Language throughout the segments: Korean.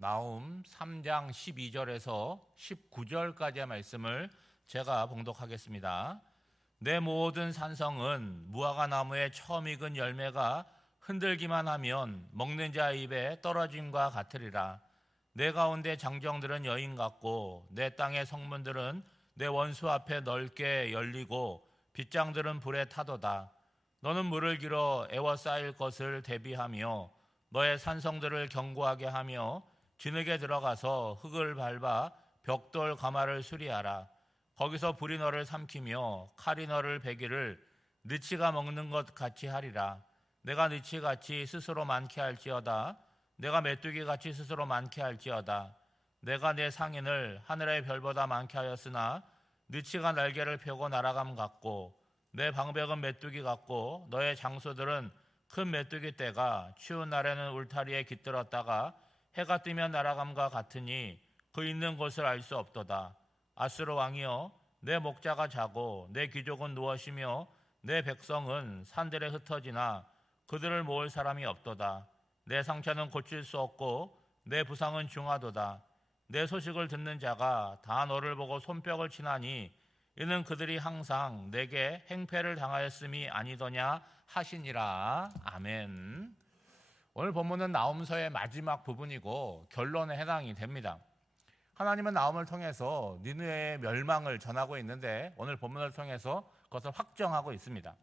나훔 3장 12절에서 19절까지의 말씀을 제가 봉독하겠습니다. 내 모든 산성은 무화과 나무에 처음 익은 열매가 흔들기만 하면 먹는 자 입에 떨어짐과 같으리라. 내 가운데 장정들은 여인 같고 내 땅의 성문들은 내 원수 앞에 넓게 열리고 빗장들은 불에 타도다. 너는 물을 길어 애워싸일 것을 대비하며 너의 산성들을 견고하게 하며 진흙에 들어가서 흙을 밟아 벽돌 가마를 수리하라. 거기서 불이 너를 삼키며 칼이 너를 베기를 느치가 먹는 것 같이 하리라. 내가 느치같이 스스로 많게 할지어다. 내가 메뚜기같이 스스로 많게 할지어다. 내가 내 상인을 하늘의 별보다 많게 하였으나 느치가 날개를 펴고 날아감 같고 내 방백은 메뚜기 같고 너의 장소들은 큰 메뚜기 떼가 추운 날에는 울타리에 깃들었다가 해가 뜨면 날아감과 같으니 그 있는 곳을 알 수 없도다. 아수르 왕이여, 내 목자가 자고 내 귀족은 누워쉬며 내 백성은 산들에 흩어지나 그들을 모을 사람이 없도다. 내 상처는 고칠 수 없고 내 부상은 중하도다. 내 소식을 듣는 자가 다 너를 보고 손뼉을 치나니 이는 그들이 항상 내게 행패를 당하였음이 아니더냐 하시니라. 아멘. 오늘 본문은 나훔서의 마지막 부분이고 결론에 해당이 됩니다. 하나님은 나훔을 통해서 니느웨의 멸망을 전하고 있는데 오늘 본문을 통해서 그것을 확정하고 있습니다.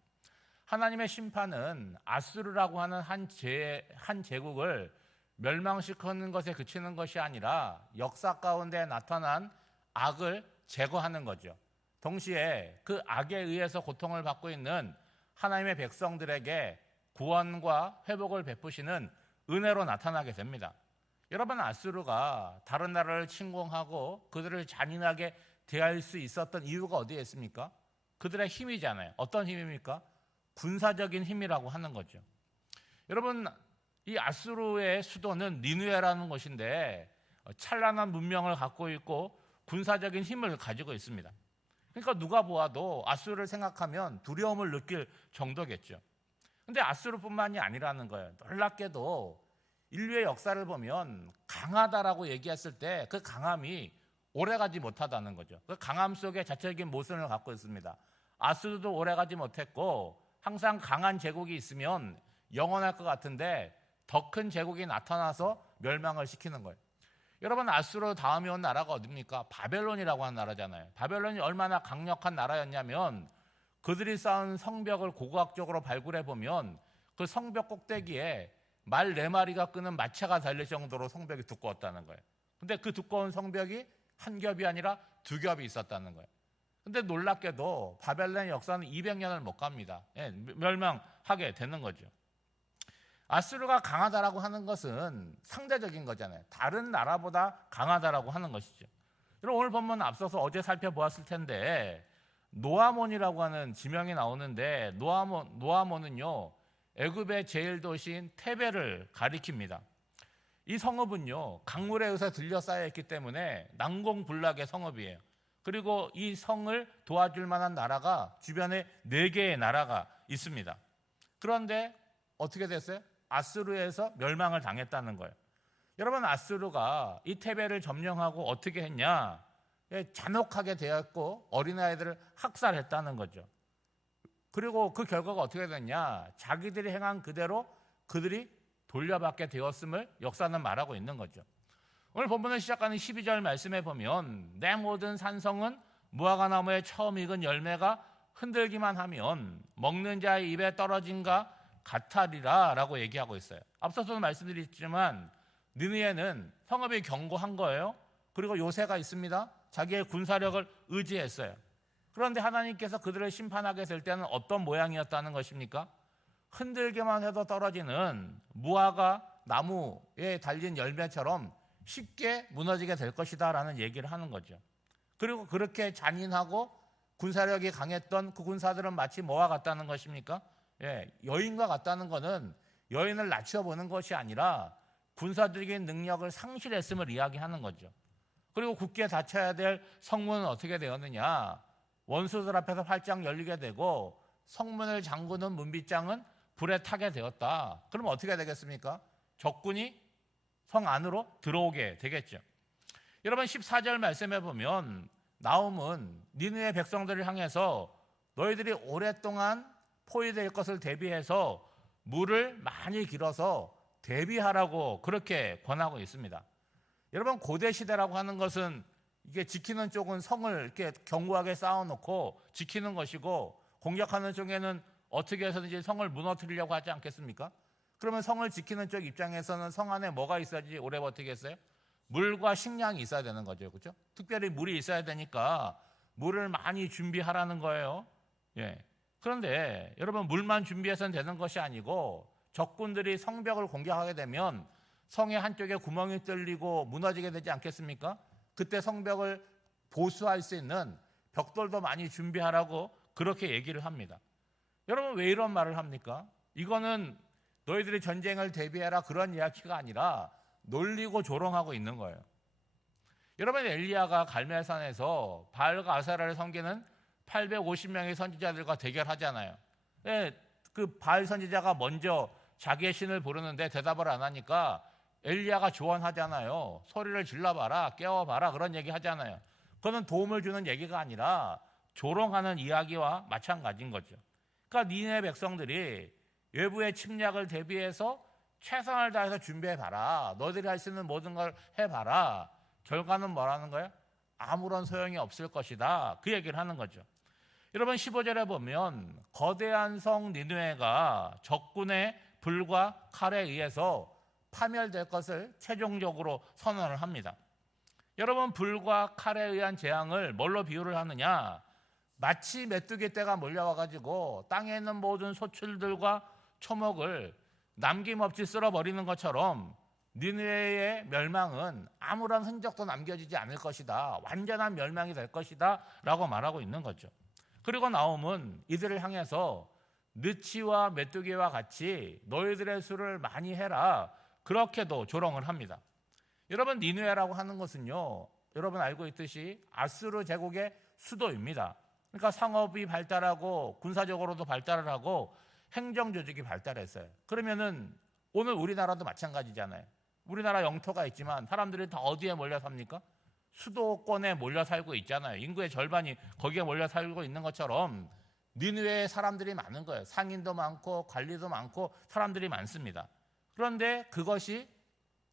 하나님의 심판은 아수르라고 하는 한 제국을 멸망시키는 것에 그치는 것이 아니라 역사 가운데 나타난 악을 제거하는 거죠. 동시에 그 악에 의해서 고통을 받고 있는 하나님의 백성들에게 구원과 회복을 베푸시는 은혜로 나타나게 됩니다. 여러분, 아수르가 다른 나라를 침공하고 그들을 잔인하게 대할 수 있었던 이유가 어디에 있습니까? 그들의 힘이잖아요. 어떤 힘입니까? 군사적인 힘이라고 하는 거죠. 여러분, 이 아수르의 수도는 니느웨라는 곳인데 찬란한 문명을 갖고 있고 군사적인 힘을 가지고 있습니다. 그러니까 누가 보아도 아수르를 생각하면 두려움을 느낄 정도겠죠. 근데 아수르뿐만이 아니라는 거예요. 놀랍게도 인류의 역사를 보면 강하다라고 얘기했을 때 그 강함이 오래가지 못하다는 거죠. 그 강함 속에 자체적인 모순을 갖고 있습니다. 아수르도 오래가지 못했고 항상 강한 제국이 있으면 영원할 것 같은데 더 큰 제국이 나타나서 멸망을 시키는 거예요. 여러분, 아수르 다음에 온 나라가 어디입니까? 바벨론이라고 하는 나라잖아요. 바벨론이 얼마나 강력한 나라였냐면 그들이 쌓은 성벽을 고고학적으로 발굴해 보면 그 성벽 꼭대기에 말 4마리가 끄는 마차가 달릴 정도로 성벽이 두꺼웠다는 거예요. 근데 그 두꺼운 성벽이 한 겹이 아니라 2겹이 있었다는 거예요. 근데 놀랍게도 바벨론의 역사는 200년을 못 갑니다. 멸망하게 되는 거죠. 아수르가 강하다라고 하는 것은 상대적인 거잖아요. 다른 나라보다 강하다라고 하는 것이죠. 여러분, 오늘 본문 앞서서 어제 살펴보았을 텐데 노아몬이라고 하는 지명이 나오는데 노아몬은요 애굽의 제일 도시인 테베를 가리킵니다. 이 성읍은요 강물에 의해서 들려쌓여 있기 때문에 난공불락의 성읍이에요. 그리고 이 성을 도와줄 만한 나라가 주변에 4개의 나라가 있습니다. 그런데 어떻게 됐어요? 아수르에서 멸망을 당했다는 거예요. 여러분, 아수르가 이 테베를 점령하고 어떻게 했냐? 잔혹하게 되었고 어린아이들을 학살했다는 거죠. 그리고 그 결과가 어떻게 됐냐? 자기들이 행한 그대로 그들이 돌려받게 되었음을 역사는 말하고 있는 거죠. 오늘 본문을 시작하는 12절 말씀에 보면 내 모든 산성은 무화과 나무에 처음 익은 열매가 흔들기만 하면 먹는 자의 입에 떨어진가 같으리라 라고 얘기하고 있어요. 앞서서도 말씀드렸지만 느느웨는 성읍이 견고한 거예요. 그리고 요새가 있습니다. 자기의 군사력을 의지했어요. 그런데 하나님께서 그들을 심판하게 될 때는 어떤 모양이었다는 것입니까? 흔들기만 해도 떨어지는 무화과 나무에 달린 열매처럼 쉽게 무너지게 될 것이다 라는 얘기를 하는 거죠. 그리고 그렇게 잔인하고 군사력이 강했던 그 군사들은 마치 뭐와 같다는 것입니까? 여인과 같다는 것은 여인을 낮춰보는 것이 아니라 군사적인 능력을 상실했음을 이야기하는 거죠. 그리고 굳게 닫혀야 될 성문은 어떻게 되었느냐? 원수들 앞에서 활짝 열리게 되고 성문을 잠그는 문빗장은 불에 타게 되었다. 그럼 어떻게 되겠습니까? 적군이 성 안으로 들어오게 되겠죠. 여러분 14절 말씀해 보면 나홈은 니느웨 백성들을 향해서 너희들이 오랫동안 포위될 것을 대비해서 물을 많이 길어서 대비하라고 그렇게 권하고 있습니다. 여러분 고대 시대라고 하는 것은 이게 지키는 쪽은 성을 이렇게 견고하게 쌓아놓고 지키는 것이고 공격하는 쪽에는 어떻게 해서든지 성을 무너뜨리려고 하지 않겠습니까? 그러면 성을 지키는 쪽 입장에서는 성 안에 뭐가 있어야지 오래 버티겠어요? 물과 식량이 있어야 되는 거죠, 그렇죠? 특별히 물이 있어야 되니까 물을 많이 준비하라는 거예요. 예. 그런데 여러분 물만 준비해서는 되는 것이 아니고 적군들이 성벽을 공격하게 되면 성의 한쪽에 구멍이 뚫리고 무너지게 되지 않겠습니까? 그때 성벽을 보수할 수 있는 벽돌도 많이 준비하라고 그렇게 얘기를 합니다. 여러분 왜 이런 말을 합니까? 이거는 너희들이 전쟁을 대비해라 그런 이야기가 아니라 놀리고 조롱하고 있는 거예요. 여러분 엘리야가 갈멜산에서 바알과 아세라를 섬기는 850명의 선지자들과 대결하잖아요. 그 바알 선지자가 먼저 자기의 신을 부르는데 대답을 안 하니까 엘리야가 조언하잖아요. 소리를 질러봐라, 깨워봐라 그런 얘기 하잖아요. 그거는 도움을 주는 얘기가 아니라 조롱하는 이야기와 마찬가지인 거죠. 그러니까 니네 백성들이 외부의 침략을 대비해서 최선을 다해서 준비해봐라. 너희들이 할 수 있는 모든 걸 해봐라. 결과는 뭐라는 거예요? 아무런 소용이 없을 것이다. 그 얘기를 하는 거죠. 여러분 15절에 보면 거대한 성 니느웨가 적군의 불과 칼에 의해서 파멸될 것을 최종적으로 선언을 합니다. 여러분 불과 칼에 의한 재앙을 뭘로 비유를 하느냐? 마치 메뚜기 떼가 몰려와가지고 땅에 있는 모든 소출들과 초목을 남김없이 쓸어버리는 것처럼 니느웨의 멸망은 아무런 흔적도 남겨지지 않을 것이다. 완전한 멸망이 될 것이다 라고 말하고 있는 거죠. 그리고 나홈은 이들을 향해서 느치와 메뚜기와 같이 너희들의 수를 많이 해라 그렇게도 조롱을 합니다. 여러분 니느웨라고 하는 것은요 여러분 알고 있듯이 아수르 제국의 수도입니다. 그러니까 상업이 발달하고 군사적으로도 발달을 하고 행정조직이 발달했어요. 그러면은 오늘 우리나라도 마찬가지잖아요. 우리나라 영토가 있지만 사람들이 다 어디에 몰려 삽니까? 수도권에 몰려 살고 있잖아요. 인구의 절반이 거기에 몰려 살고 있는 것처럼 니느웨에 사람들이 많은 거예요. 상인도 많고 관리도 많고 사람들이 많습니다. 그런데 그것이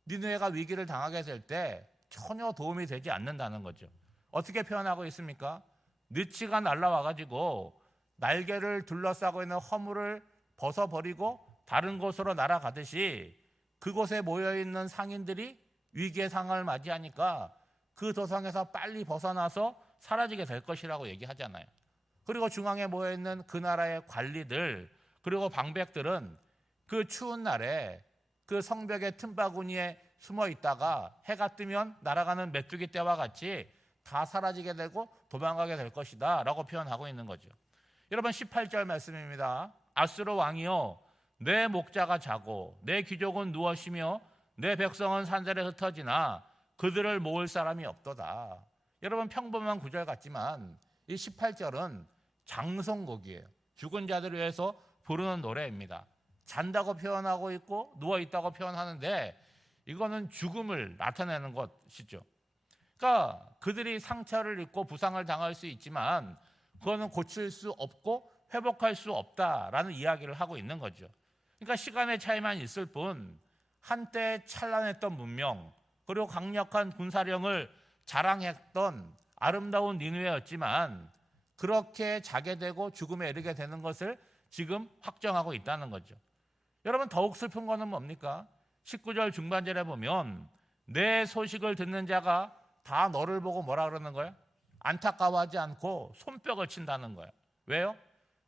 니느웨가 위기를 당하게 될 때 전혀 도움이 되지 않는다는 거죠. 어떻게 표현하고 있습니까? 느치가 날아와가지고 날개를 둘러싸고 있는 허물을 벗어버리고 다른 곳으로 날아가듯이 그곳에 모여있는 상인들이 위기의 상황을 맞이하니까 그 도성에서 빨리 벗어나서 사라지게 될 것이라고 얘기하잖아요. 그리고 중앙에 모여있는 그 나라의 관리들 그리고 방백들은 그 추운 날에 그 성벽의 틈바구니에 숨어 있다가 해가 뜨면 날아가는 메뚜기 떼와 같이 다 사라지게 되고 도망가게 될 것이다 라고 표현하고 있는 거죠. 여러분 18절 말씀입니다. 아수르 왕이여 내 목자가 자고 내 귀족은 누워 쉬며 내 백성은 산들에 흩어지나 그들을 모을 사람이 없도다. 여러분 평범한 구절 같지만 이 18절은 장성곡이에요. 죽은 자들을 위해서 부르는 노래입니다. 잔다고 표현하고 있고 누워있다고 표현하는데 이거는 죽음을 나타내는 것이죠. 그러니까 그들이 상처를 입고 부상을 당할 수 있지만 그거는 고칠 수 없고 회복할 수 없다라는 이야기를 하고 있는 거죠. 그러니까 시간의 차이만 있을 뿐 한때 찬란했던 문명 그리고 강력한 군사력을 자랑했던 아름다운 니느웨였지만 그렇게 자게 되고 죽음에 이르게 되는 것을 지금 확정하고 있다는 거죠. 여러분 더욱 슬픈 거는 뭡니까? 19절 중반절에 보면 내 소식을 듣는 자가 다 너를 보고 뭐라 그러는 거예요? 안타까워하지 않고 손뼉을 친다는 거예요. 왜요?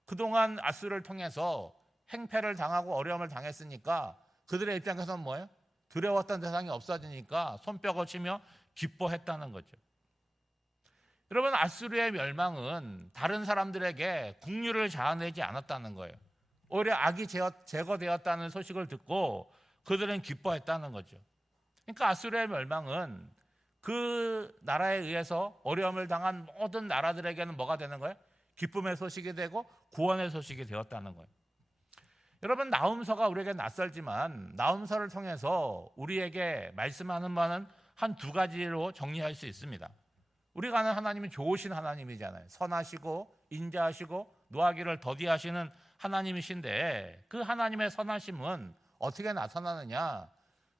그동안 아수르를 통해서 행패를 당하고 어려움을 당했으니까 그들의 입장에서는 뭐예요? 두려웠던 대상이 없어지니까 손뼉을 치며 기뻐했다는 거죠. 여러분 아수르의 멸망은 다른 사람들에게 국류를 자아내지 않았다는 거예요. 오히려 악이 제거되었다는 소식을 듣고 그들은 기뻐했다는 거죠. 그러니까 아수르의 멸망은 그 나라에 의해서 어려움을 당한 모든 나라들에게는 뭐가 되는 거예요? 기쁨의 소식이 되고 구원의 소식이 되었다는 거예요. 여러분, 나훔서가 우리에게 낯설지만 나훔서를 통해서 우리에게 말씀하는 바는 한 두 가지로 정리할 수 있습니다. 우리가 아는 하나님은 좋으신 하나님이잖아요. 선하시고 인자하시고 노하기를 더디하시는 하나님이신데, 그 하나님의 선하심은 어떻게 나타나느냐?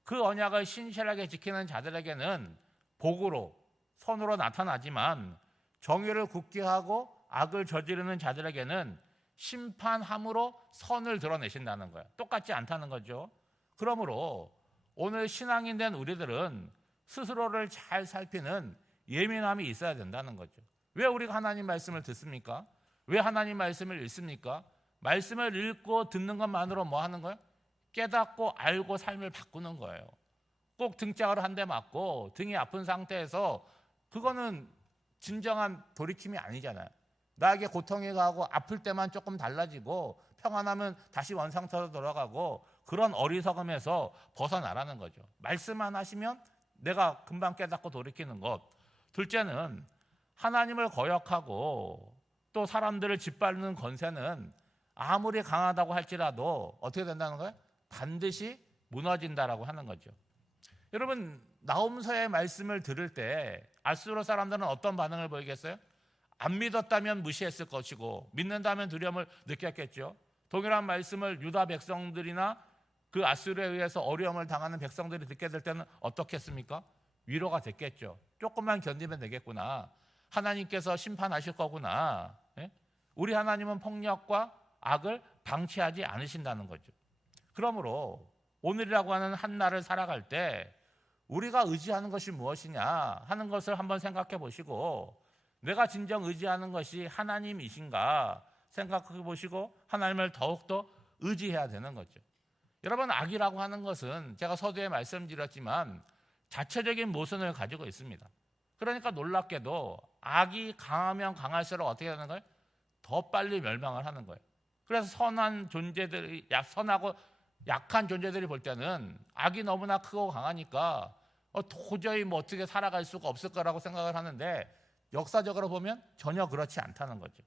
그 언약을 신실하게 지키는 자들에게는 복으로, 선으로 나타나지만 정의를 굳게 하고 악을 저지르는 자들에게는 심판함으로 선을 드러내신다는 거예요. 똑같지 않다는 거죠. 그러므로 오늘 신앙인 된 우리들은 스스로를 잘 살피는 예민함이 있어야 된다는 거죠. 왜 우리가 하나님 말씀을 듣습니까? 왜 하나님 말씀을 읽습니까? 말씀을 읽고 듣는 것만으로 뭐 하는 거예요? 깨닫고 알고 삶을 바꾸는 거예요. 꼭 등짝으로 한 대 맞고 등이 아픈 상태에서, 그거는 진정한 돌이킴이 아니잖아요. 나에게 고통이 가고 아플 때만 조금 달라지고 평안하면 다시 원상태로 돌아가고, 그런 어리석음에서 벗어나라는 거죠. 말씀만 하시면 내가 금방 깨닫고 돌이키는 것. 둘째는 하나님을 거역하고 또 사람들을 짓밟는 권세는 아무리 강하다고 할지라도 어떻게 된다는 거예요? 반드시 무너진다라고 하는 거죠. 여러분, 나훔서의 말씀을 들을 때 아수르 사람들은 어떤 반응을 보이겠어요? 안 믿었다면 무시했을 것이고 믿는다면 두려움을 느꼈겠죠. 동일한 말씀을 유다 백성들이나 그 아수르에 의해서 어려움을 당하는 백성들이 듣게 될 때는 어떻겠습니까? 위로가 됐겠죠. 조금만 견디면 되겠구나. 하나님께서 심판하실 거구나. 우리 하나님은 폭력과 악을 방치하지 않으신다는 거죠. 그러므로 오늘이라고 하는 한 날을 살아갈 때 우리가 의지하는 것이 무엇이냐 하는 것을 한번 생각해 보시고, 내가 진정 의지하는 것이 하나님이신가 생각해 보시고 하나님을 더욱더 의지해야 되는 거죠. 여러분, 악이라고 하는 것은 제가 서두에 말씀드렸지만 자체적인 모순을 가지고 있습니다. 그러니까 놀랍게도 악이 강하면 강할수록 어떻게 되는 거예요? 더 빨리 멸망을 하는 거예요. 그래서 선한 존재들이, 선하고 약한 존재들이 볼 때는 악이 너무나 크고 강하니까 도저히 뭐 어떻게 살아갈 수가 없을 거라고 생각을 하는데, 역사적으로 보면 전혀 그렇지 않다는 거죠.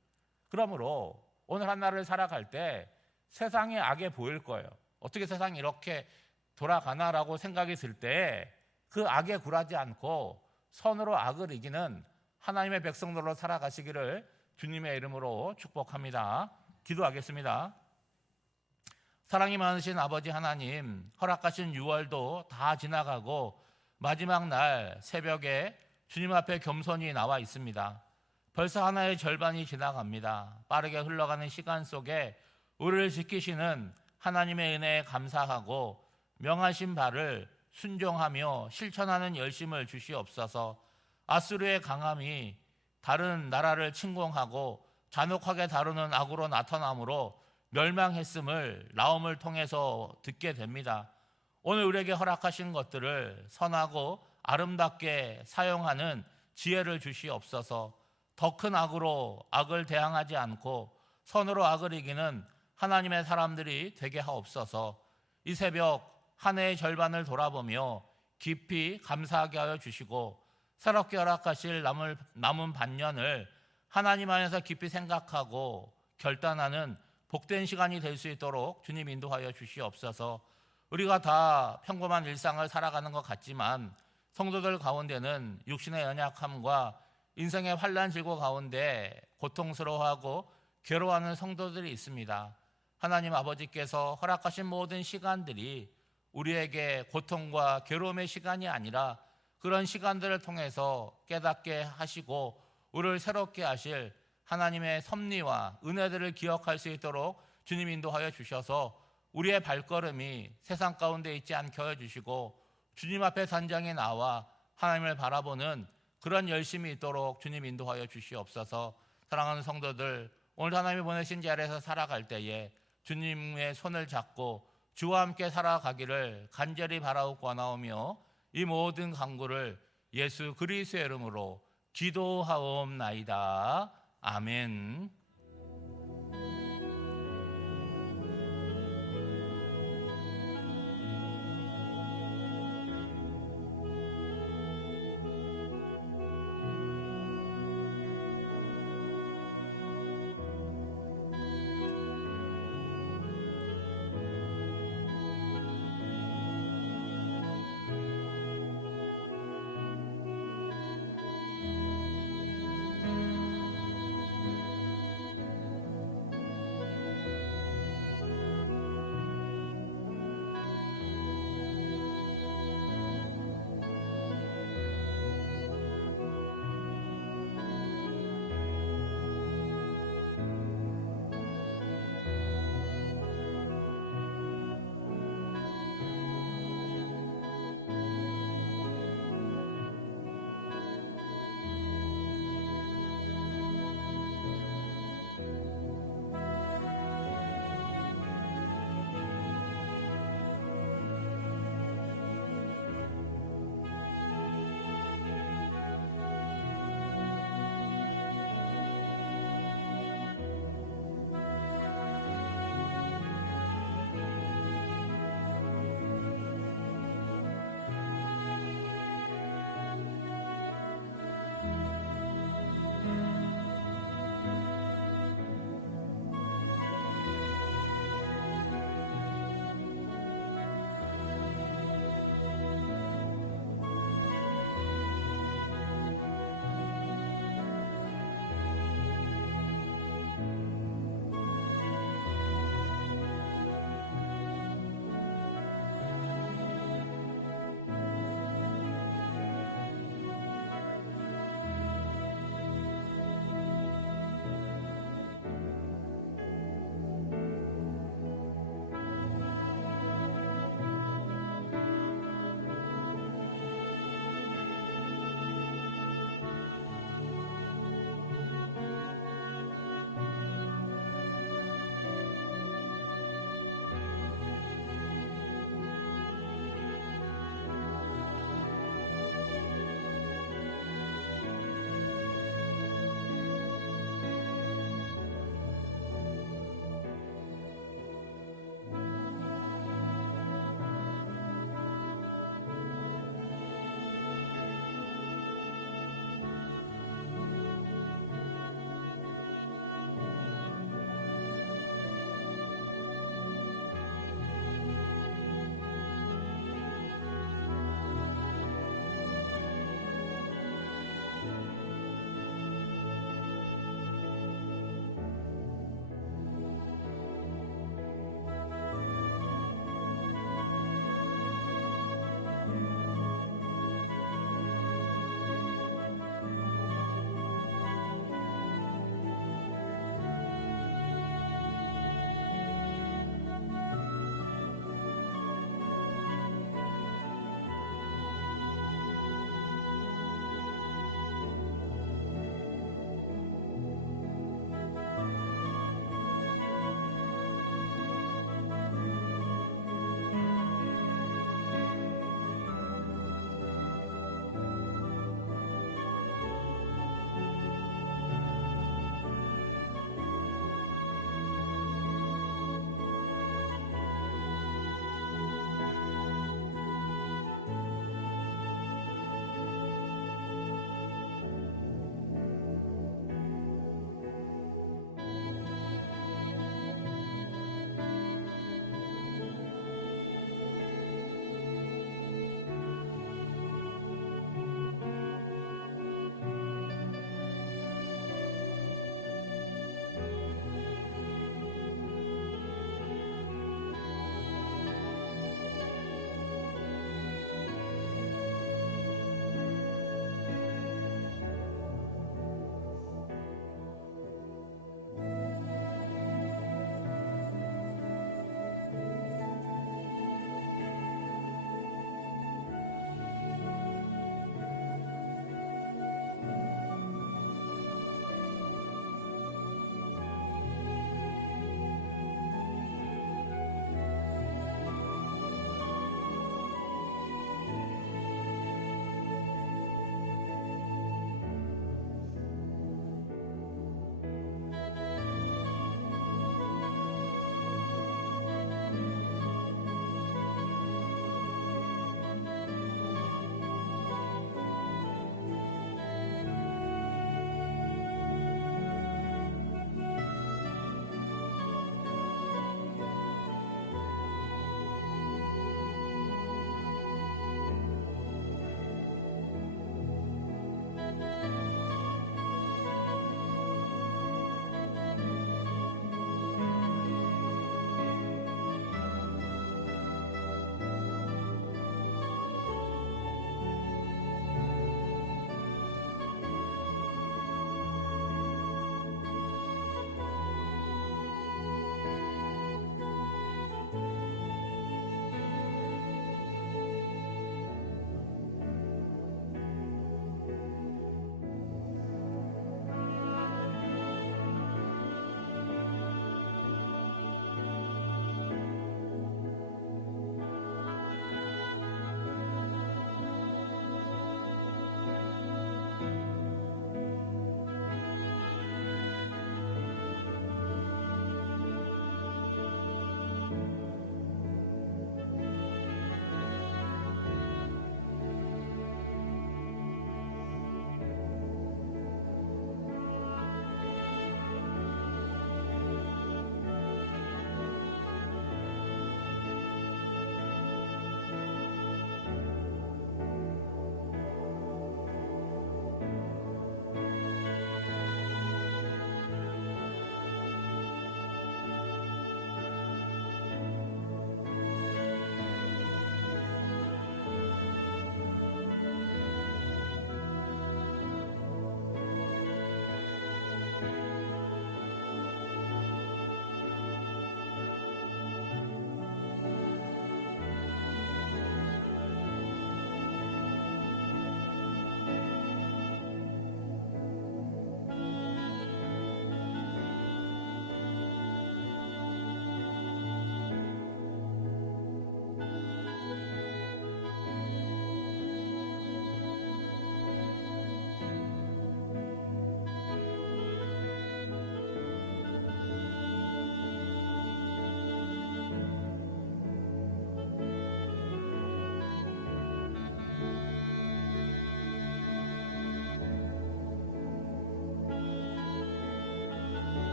그러므로 오늘 한 날을 살아갈 때 세상이 악해 보일 거예요. 어떻게 세상이 이렇게 돌아가나라고 생각이 들 때 그 악에 굴하지 않고 선으로 악을 이기는 하나님의 백성들로 살아가시기를 주님의 이름으로 축복합니다. 기도하겠습니다. 사랑이 많으신 아버지 하나님, 허락하신 6월도 다 지나가고 마지막 날 새벽에 주님 앞에 겸손히 나와 있습니다. 벌써 하나의 절반이 지나갑니다. 빠르게 흘러가는 시간 속에 우리를 지키시는 하나님의 은혜에 감사하고 명하신 바를 순종하며 실천하는 열심을 주시옵소서. 아수르의 강함이 다른 나라를 침공하고 잔혹하게 다루는 악으로 나타나므로 멸망했음을 나홈을 통해서 듣게 됩니다. 오늘 우리에게 허락하신 것들을 선하고 아름답게 사용하는 지혜를 주시옵소서. 더 큰 악으로 악을 대항하지 않고 선으로 악을 이기는 하나님의 사람들이 되게 하옵소서. 이 새벽 한 해의 절반을 돌아보며 깊이 감사하게 하여 주시고 새롭게 허락하실 남은 반년을 하나님 안에서 깊이 생각하고 결단하는 복된 시간이 될 수 있도록 주님 인도하여 주시옵소서. 우리가 다 평범한 일상을 살아가는 것 같지만 성도들 가운데는 육신의 연약함과 인생의 환난 질고 가운데 고통스러워하고 괴로워하는 성도들이 있습니다. 하나님 아버지께서 허락하신 모든 시간들이 우리에게 고통과 괴로움의 시간이 아니라 그런 시간들을 통해서 깨닫게 하시고 우리를 새롭게 하실 하나님의 섭리와 은혜들을 기억할 수 있도록 주님 인도하여 주셔서 우리의 발걸음이 세상 가운데 있지 않게 하여 주시고 주님 앞에 단장에 나와 하나님을 바라보는 그런 열심이 있도록 주님 인도하여 주시옵소서. 사랑하는 성도들, 오늘 하나님이 보내신 자리에서 살아갈 때에 주님의 손을 잡고 주와 함께 살아가기를 간절히 바라고 원하오며 이 모든 간구를 예수 그리스도의 이름으로 기도하옵나이다. 아멘.